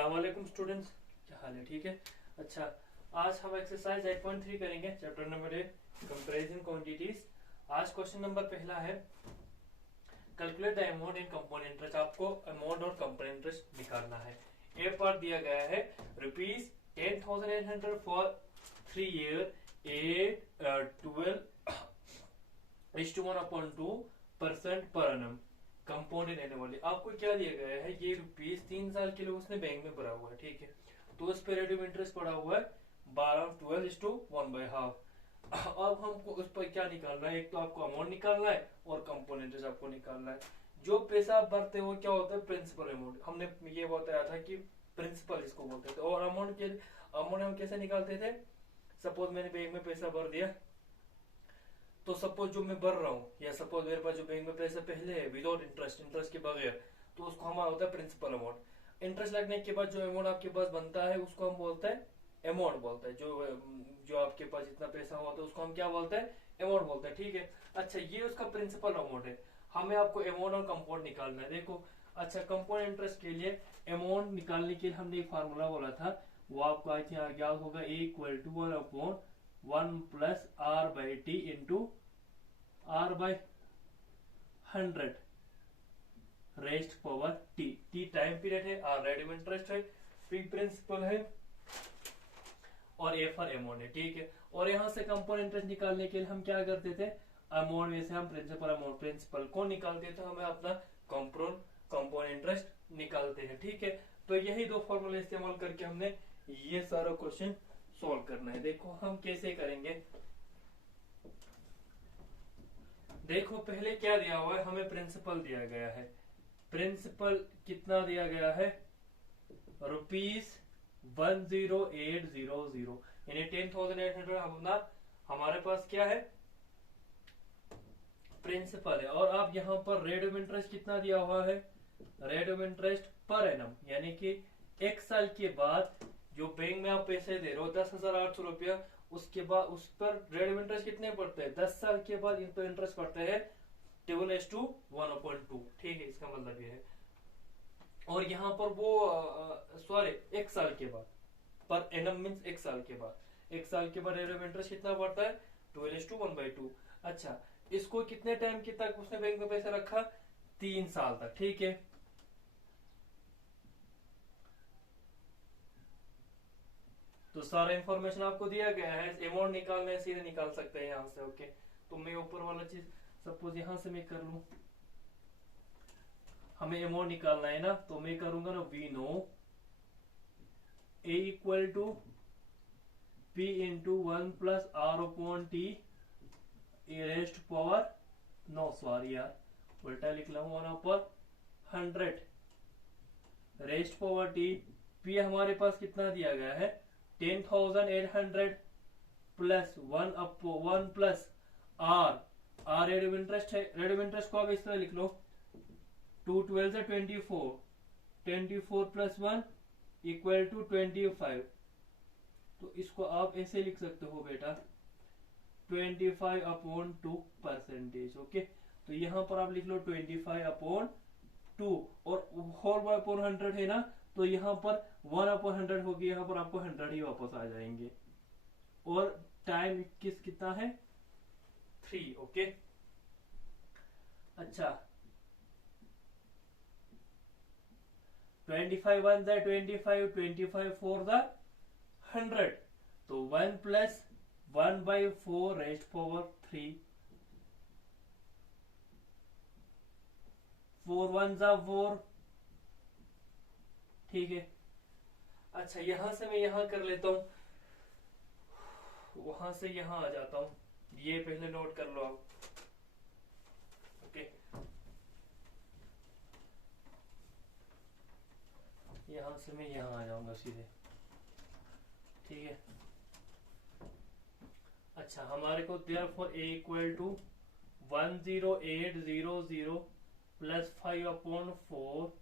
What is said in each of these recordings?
अस्सलाम वालेकुम स्टूडेंट्स, क्या हाल है? ठीक है। अच्छा, आज हम एक्सरसाइज 8.3 करेंगे, चैप्टर नंबर 8 कंपैरिजन क्वांटिटीज। आज क्वेश्चन नंबर पहला है calculate the amount in compound interest. आपको अमाउंट और कंपाउंड इंटरेस्ट निकालना है। ए पार्ट दिया गया है ₹10,800 for 3 year 12:1/2% per annum compounded annually. आपको क्या दिया गया है? ये रुपीज 3 साल के लिए उसने बैंक में भरा हुआ है, ठीक है। तो उस पे रेट ऑफ इंटरेस्ट पड़ा हुआ है 12:1/2। अब हमको उस पर क्या निकालना है? एक तो आपको अमाउंट निकालना है और कंपाउंड इंटरेस्ट आपको निकालना है। जो पैसा आप भरते हो क्या होता है? Principal amount. हमने ये बताया था कि प्रिंसिपल इसको बोलते थे। और अमाउंट हम कैसे निकालते थे? सपोज मैंने बैंक में पैसा भर दिया, तो सपोज जो मैं भर रहा हूँ, या सपोज मेरे पास जो बैंक में पैसा पहले है विदाउट इंटरेस्ट के बगैर, तो उसको हमारा होता है प्रिंसिपल अमाउंट। इंटरेस्ट लगने के बाद जो अमाउंट आपके पास बनता है उसको हम बोलते हैं अमाउंट बोलते हैं। जो आपके पास जितना पैसा होता है उसको हम क्या बोलते हैं? अमाउंट बोलते हैं, ठीक है। अच्छा, ये उसका प्रिंसिपल अमाउंट है। हमें आपको अमाउंट और कंपाउंड निकालना है। देखो, अच्छा, कंपाउंड इंटरेस्ट के लिए अमाउंट निकालने के लिए हमने एक फार्मूला बोला था, वो आपको आई थिंक याद होगा। A=1/1 plus R/T into R/100 rest power T time period है, R रेट ऑफ इंटरेस्ट है, P प्रिंसिपल है और A फॉर अमाउंट है, ठीक है। और यहां से कंपाउंड इंटरेस्ट निकालने के लिए हम क्या करते थे? अमाउंट में से हम प्रिंसिपल को निकालते थे, हमें अपना कंपाउंड इंटरेस्ट निकालते हैं, ठीक है। तो यही दो फॉर्मूले इस्तेमाल करके हमने ये सारा क्वेश्चन सोल्व करना है। देखो हम कैसे करेंगे। देखो, पहले क्या दिया हुआ है? हमें प्रिंसिपल दिया गया है। प्रिंसिपल कितना दिया गया है? ₹10800, यानी 10,800 हमारे पास क्या है? प्रिंसिपल है। और अब यहाँ पर रेट ऑफ इंटरेस्ट कितना दिया हुआ है? Rate of interest per annum, यानी कि 1 साल के बाद जो बैंक में आप पैसे दे रहे हो 10,800 उसके बाद उस पर रेट ऑफ इंटरेस्ट कितने पड़ते हैं? 10 साल के बाद इन पर इंटरेस्ट पड़ते हैं 12:1/2, ठीक है। इसका मतलब ये है। और यहाँ पर वो सॉरी 1 साल के बाद, पर एनम मीन्स 1 साल के बाद, 1 साल के बाद रेट ऑफ इंटरेस्ट कितना पड़ता है? 12:1/2। अच्छा, इसको कितने टाइम के तक उसने बैंक में पैसे रखा? 3 साल तक, ठीक है। तो सारा इंफॉर्मेशन आपको दिया गया है। अमाउंट निकालना है, सीधे निकाल सकते हैं यहां से, ओके। तो मैं ऊपर वाला चीज सपोज यहां से मैं कर लू, हमें अमाउंट निकालना है ना, तो मैं करूंगा ना, we know A=P into 1 plus R/T rest power, no sorry यार, उल्टा लिख ला हूं, 1/100 रेस्ट पावर टी। P हमारे पास कितना दिया गया है? 10,800 plus 1 plus R rate of interest है। रेट ऑफ इंटरेस्ट को आप इस तरह लिख लो, 2 12 से 24, 24 प्लस 1 इक्वल टू 25। तो इसको आप ऐसे लिख सकते हो बेटा, 25/2%, ओके। तो यहां पर आप लिख लो 25/2, और होल 100 है ना, तो यहाँ पर 1/100 होगी, यहाँ पर आपको 100 ही वापस आ जाएंगे। और टाइम कितना है? 3, ओके। अच्छा, 25 1 25, 25 4 100, तो 1 प्लस 1/4 रेस्ट पावर 3, 4 1 4, ठीक है। अच्छा, यहां से मैं यहां कर लेता हूं, वहां से यहां आ जाता हूं, ये पहले नोट कर लो आप, ओके। यहां से मैं यहां आ जाऊंगा सीधे, ठीक है। अच्छा, हमारे को therefore A=10800 plus 5/4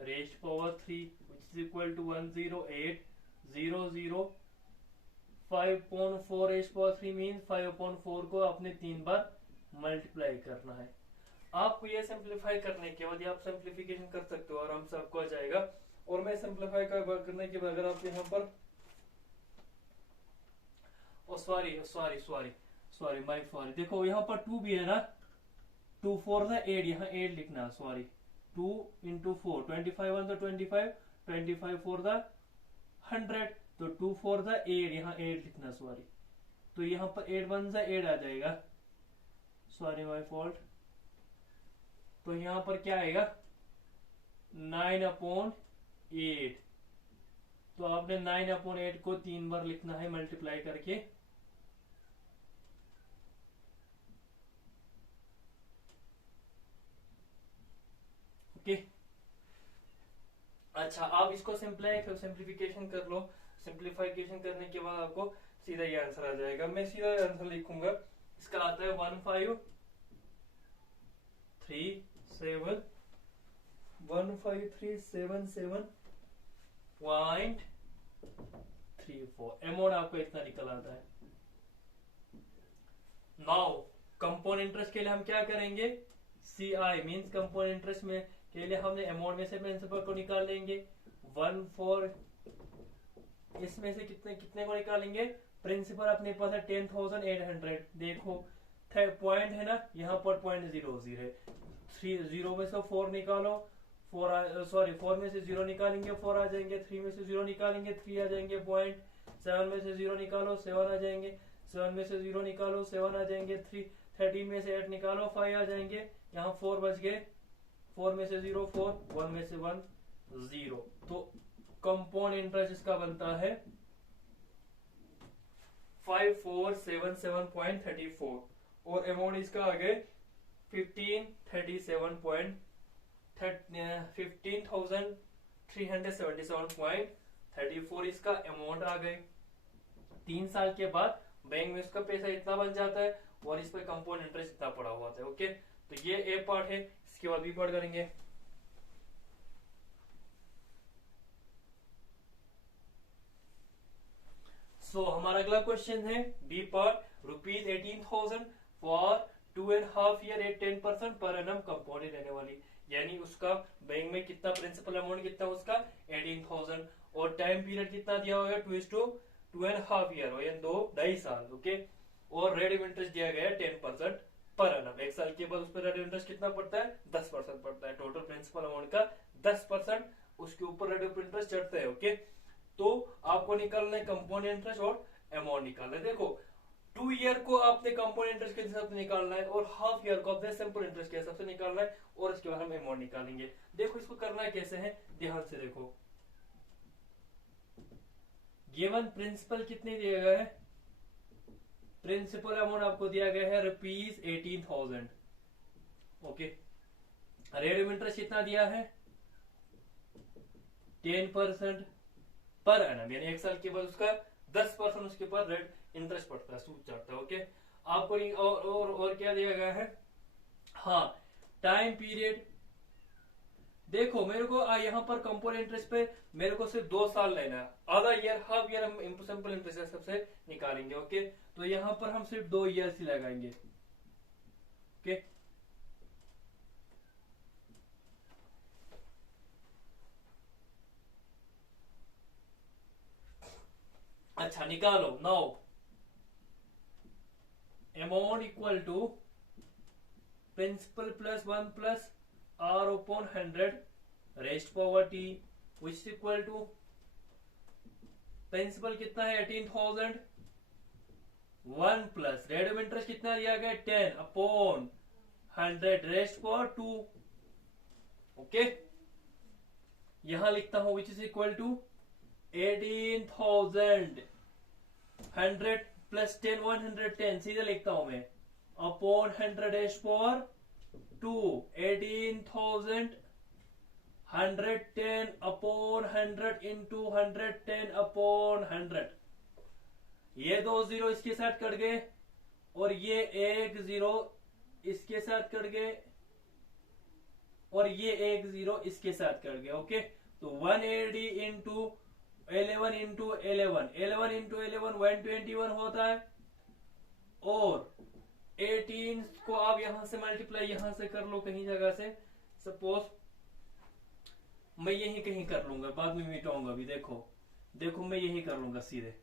rest power 3 which is equal to 10800 5/4 rest power 3 mean 5/4 को आपने 3 बार मल्टीप्लाई करना है। आपको ये सिंप्लीफाई करने के बाद आप सिंप्लीफिकेशन कर सकते हो, आराम से आपको आ जाएगा और मैं सिंप्लीफाई करने के बाद अगर आप यहाँ पर सॉरी माय सॉरी, देखो यहाँ पर 2 भी है ना, 2 4 था 8, यहाँ 8 लिखना, सॉरी 2 into 4, 25 1 तो 25, 25 4 था 100, तो 2 4 था 8, यहाँ 8 लिखना, सॉरी। तो यहाँ पर 8 1 से 8 आ जाएगा, सॉरी माय फॉल्ट। तो यहाँ पर क्या आएगा 9/8। तो आपने 9/8 को 3 बार लिखना है मल्टीप्लाई करके। ओके, अच्छा आप इसको सिंप्लीफिकेशन कर लो। सिंप्लीफिकेशन करने के बाद आपको सीधा ये आंसर आ जाएगा। मैं सीधा आंसर लिखूंगा, इसका आता है 15377.34। अमाउंट आपको इतना निकल आता है। नाउ कंपाउंड इंटरेस्ट के लिए हम क्या करेंगे, CI मींस कंपाउंड इंटरेस्ट में के लिए हमने अमाउंट में से प्रिंसिपल को निकाल लेंगे। 1/4 इसमें से कितने कितने को निकालेंगे, प्रिंसिपल अपने पास है 10,800। देखो पॉइंट है ना, यहाँ पर पॉइंट 0 है, 0 में से 4 निकालो, 4 में से 0 निकालेंगे 4 आ जाएंगे, 3 में से 0 निकालेंगे 3 आ जाएंगे पॉइंट, 7 में से 0 निकालो 7 आ जाएंगे, 7 में से 0 निकालो 7 आ जाएंगे, 13 में से 8 निकालो 5 आ जाएंगे, यहाँ 4 बच गए, 4 में से 0 4, 1 में से 1 0। तो कंपाउंड इंटरेस्ट इसका बनता है 5477.34 और अमाउंट इसका आ गए 15,377.34 इसका अमाउंट आ गए। 3 साल के बाद बैंक में उसका पैसा इतना बन जाता है और इस पे कंपाउंड इंटरेस्ट इतना पड़ा हुआ था। ओके, तो ये ए पार्ट है, इसके बाद बी पार्ट करेंगे। हमारा अगला क्वेश्चन है b part, ₹18,000 for 2.5 year at 10% per annum compounded रहने वाली, यानी उसका बैंक में कितना प्रिंसिपल अमाउंट कितना उसका 18,000 और टाइम पीरियड कितना दिया होगा 2.5 ईयर यानी 2.5 साल। ओके, और रेट ऑफ इंटरेस्ट दिया गया है 10% पर एनम। 1 साल के बाद उस पर रेट ऑफ इंटरेस्ट कितना पड़ता है 10% पड़ता है, टोटल प्रिंसिपल अमाउंट का 10% उसके ऊपर रेट ऑफ इंटरेस्ट चढ़ता है। ओके, तो आपको निकालना है कंपाउंड इंटरेस्ट और अमाउंट निकालना है। देखो 2 ईयर को आपने कंपाउंड इंटरेस्ट के हिसाब से निकालना है और हाफ ईयर को आपने सिंपल इंटरेस्ट के हिसाब से निकालना है और इसके बाद हम अमाउंट निकालेंगे। देखो इसको करना कैसे है, ध्यान से देखो। गिवन प्रिंसिपल कितने दिया गया है, प्रिंसिपल अमाउंट आपको दिया गया है ₹18,000। ओके, रेट ऑफ इंटरेस्ट कितना दिया है 10% पर एनम, यानी 1 साल के बाद उसका 10% उसके ऊपर रेट इंटरेस्ट पड़ता है, सूद चढ़ता है। ओके, आपको और क्या दिया गया है, हाँ टाइम पीरियड। देखो मेरे को यहाँ पर कंपाउंड इंटरेस्ट पे मेरे को सिर्फ 2 साल लेना है, आधा ईयर हाफ ईयर हम सिंपल इंटरेस्ट सबसे निकालेंगे। ओके, तो यहाँ पर हम सिर्फ 2 ईयर ही लगाएंगे। ओके, अच्छा निकालो। Now amount equal to principal plus 1 plus r upon 100 rest power t which is equal to principal कितना है 18,000, 1 प्लस रेट ऑफ इंटरेस्ट कितना दिया गया 10 अपॉन 100 रेस्ट पावर 2। ओके, यहां लिखता हूं which is equal to 18,000 100 plus 10 110 सीधे लिखता हूं मैं upon 100 rest power 2, 18,000 110 upon 100 into 110 upon 100। ये 2 जीरो इसके साथ कट गए और ये 1 जीरो इसके साथ कट गए और ये 1 जीरो इसके साथ कट गए। ओके, तो 180 इंटू 11 इंटू 11 11 इंटू 11 121 होता है और 18 को आप यहां से मल्टीप्लाई यहां से कर लो कहीं जगह से, सपोज मैं यही कहीं कर लूंगा, बाद में मिटाऊंगा अभी। देखो देखो मैं यही कर लूंगा सीधे।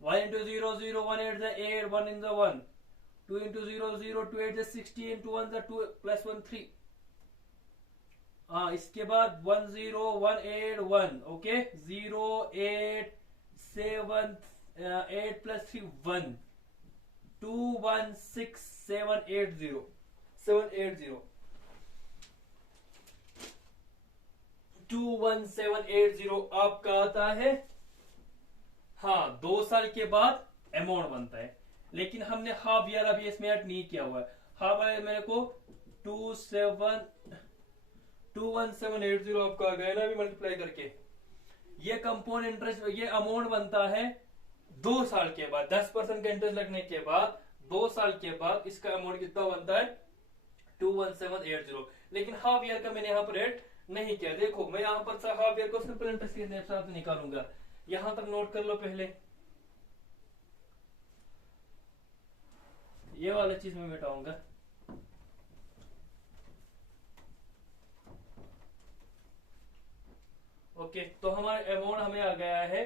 1 into 0 0 1 8 the 8 1 in the 1 2 into 0 0 2 8 the 16 2 1 the 2 plus 1 3। हाँ इसके बाद 1 0 1 8 1 ओके 0 8 7 8 plus 3 1 2 1 6 7 8 0 7 8 0 21780 आपका आता है। हाँ 2 साल के बाद अमाउंट बनता है, लेकिन हमने हाफ ईयर अभी इसमें ऐड नहीं किया हुआ है। हाफ ईयर मेरे को 21780 आपका आ गया ना अभी मल्टीप्लाई करके। ये कंपाउंड इंटरेस्ट ये अमाउंट बनता है 2 साल के बाद, 10% का इंटरेस्ट लगने के बाद 2 साल के बाद इसका अमाउंट कितना बनता है 21780। लेकिन हाफ ईयर का मैंने यहाँ पर रेट नहीं किया। देखो मैं यहाँ पर हाफ ईयर को सिंपल इंटरेस्ट के साथ निकालूंगा। यहां तक नोट कर लो पहले, ये वाला चीज मैं मिटाऊंगा। ओके तो हमारा अमाउंट हमें आ गया है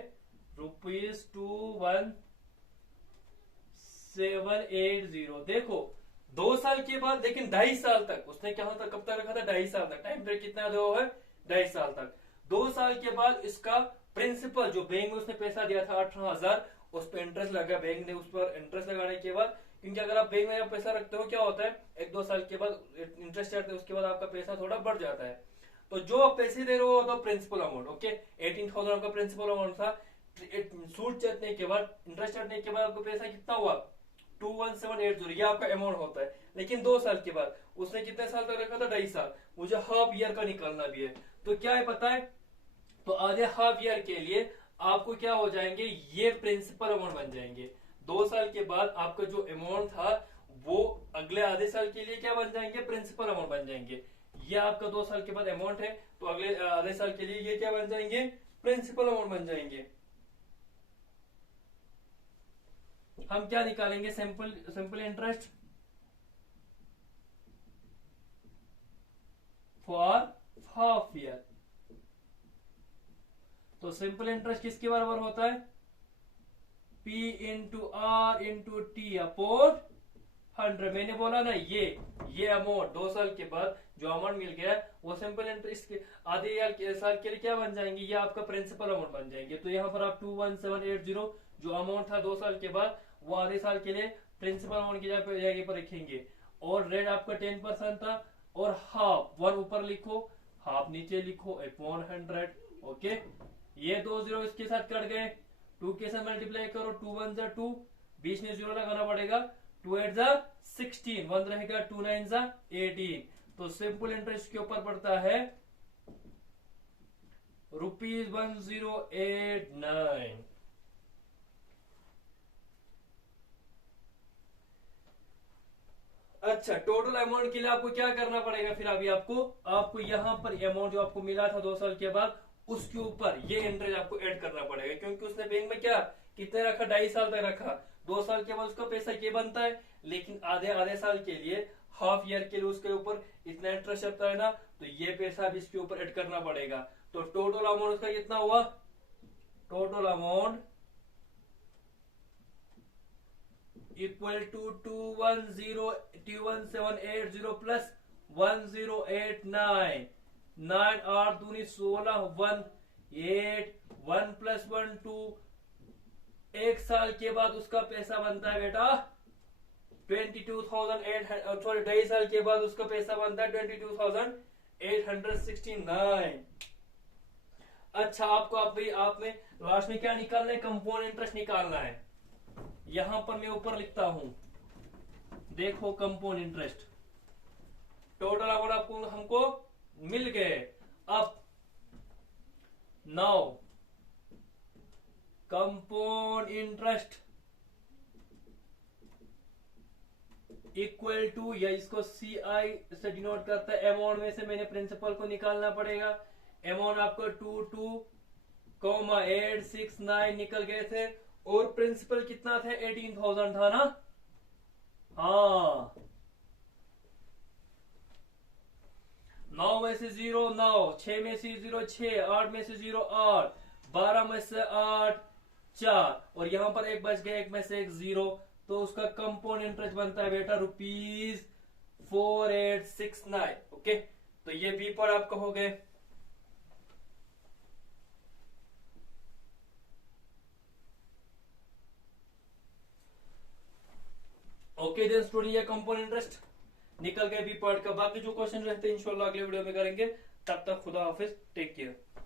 ₹21780। देखो 2 साल के बाद, लेकिन 2.5 साल तक उसने क्या था, कब तक रखा था 2.5 साल तक। टाइम पीरियड कितना दो है 2.5 साल तक। 2 साल के बाद इसका प्रिंसिपल जो बैंक में उसने पैसा दिया था 18,000 उस पर इंटरेस्ट लगा बैंक ने। उस पर इंटरेस्ट लगाने के बाद, क्योंकि अगर आप बैंक में पैसा रखते हो क्या होता है 1-2 साल के बाद इंटरेस्ट चढ़ते हैं, उसके बाद आपका पैसा थोड़ा बढ़ जाता है। तो जो आप पैसे दे रहे हो तो प्रिंसिपल अमाउंट ओके 18,000 का प्रिंसिपल अमाउंट था। सूद चढ़ने के बाद इंटरेस्ट चढ़ने के बाद आपको पैसा कितना हुआ 21780, ये आपका अमाउंट होता है। लेकिन 2 साल के बाद उसने कितने साल तक रखा था 2.5 साल। मुझे हाफ ईयर का निकालना भी है, तो क्या है पता है, तो आधे हाफ ईयर के लिए आपको क्या हो जाएंगे, ये प्रिंसिपल अमाउंट बन जाएंगे। 2 साल के बाद आपका जो अमाउंट था वो अगले आधे साल के लिए क्या बन जाएंगे, प्रिंसिपल अमाउंट बन जाएंगे। ये आपका 2 साल के बाद अमाउंट है, तो अगले आधे साल के लिए ये क्या बन जाएंगे, प्रिंसिपल अमाउंट बन जाएंगे। हम क्या निकालेंगे, simple interest for half year. तो सिंपल इंटरेस्ट किसके बराबर होता है, P into R into T upon 100। मैंने बोला ना ये अमाउंट 2 साल के बाद जो अमाउंट मिल गया वो सिंपल इंटरेस्ट के आधे साल के लिए क्या बन जाएंगे, ये आपका प्रिंसिपल अमाउंट बन जाएंगे। तो यहाँ पर आप 21780 जो अमाउंट था 2 साल के बाद वो आधे साल के लिए प्रिंसिपल अमाउंट की जगह पर रखेंगे। और रेट आपका 10% था, और हाफ 1 ऊपर लिखो हाफ नीचे लिखो अपॉन 100। ओके ये 2 0 इसके साथ कट गए, 2 के साथ मल्टीप्लाई करो, 2 1 जा 2, बीच में 0 लगाना पड़ेगा, 2 8 जा 16, 1 रहेगा, 2 9 जा 18। तो सिंपल इंटरेस्ट के ऊपर पड़ता है ₹1089। अच्छा टोटल अमाउंट के लिए आपको क्या करना पड़ेगा, फिर अभी आपको यहाँ पर अमाउंट जो आपको मिला था 2 साल के बाद उसके ऊपर ये इंटरेस्ट आपको ऐड करना पड़ेगा, क्योंकि उसने बैंक में क्या कितने रखा 2.5 साल तक रखा। 2 साल के बाद उसका पैसा ये बनता है, लेकिन आधे साल के लिए हाफ ईयर के लिए उसके ऊपर इतना इंटरेस्ट आता है ना, तो ये पैसा भी इसके ऊपर ऐड करना पड़ेगा। तो टोटल अमाउंट उसका कितना हुआ, total amount equal to 21780 plus 1089, 9 8 दूनी 16, 1 8 1 प्लस 1 2। 1 साल के बाद उसका पैसा बनता है बेटा 22,800, सॉरी 2.5 साल के बाद उसका पैसा बनता है 22,869। अच्छा आपको आप में लास्ट में क्या निकालना है, कंपाउंड इंटरेस्ट निकालना है। यहां पर मैं ऊपर लिखता हूं, देखो कंपाउंड इंटरेस्ट टोटल अमाउंट आपको हमको मिल गए। अब now compound interest equal to, या इसको CI से डिनोट करता है, अमाउंट में से मैंने प्रिंसिपल को निकालना पड़ेगा। अमाउंट आपको 22,869 निकल गए थे, और प्रिंसिपल कितना था 18,000 था ना। हाँ नाउ मैं में से 0 9, 6 में से 0 6, 8 में से 0 8, 12 में से 8 4, और यहां पर एक बच गया, एक में से एक 0, तो उसका कंपाउंड इंटरेस्ट बनता है बेटा ₹4869। ओके, तो ये बी पर आप कहोगे। ओके देन स्टूडेंट, ये कंपाउंड इंटरेस्ट निकल गए बी पार्ट का। बाकी जो क्वेश्चन रहते हैं इंशाल्लाह अगले वीडियो में करेंगे। तब तक खुदा हाफिज, टेक केयर।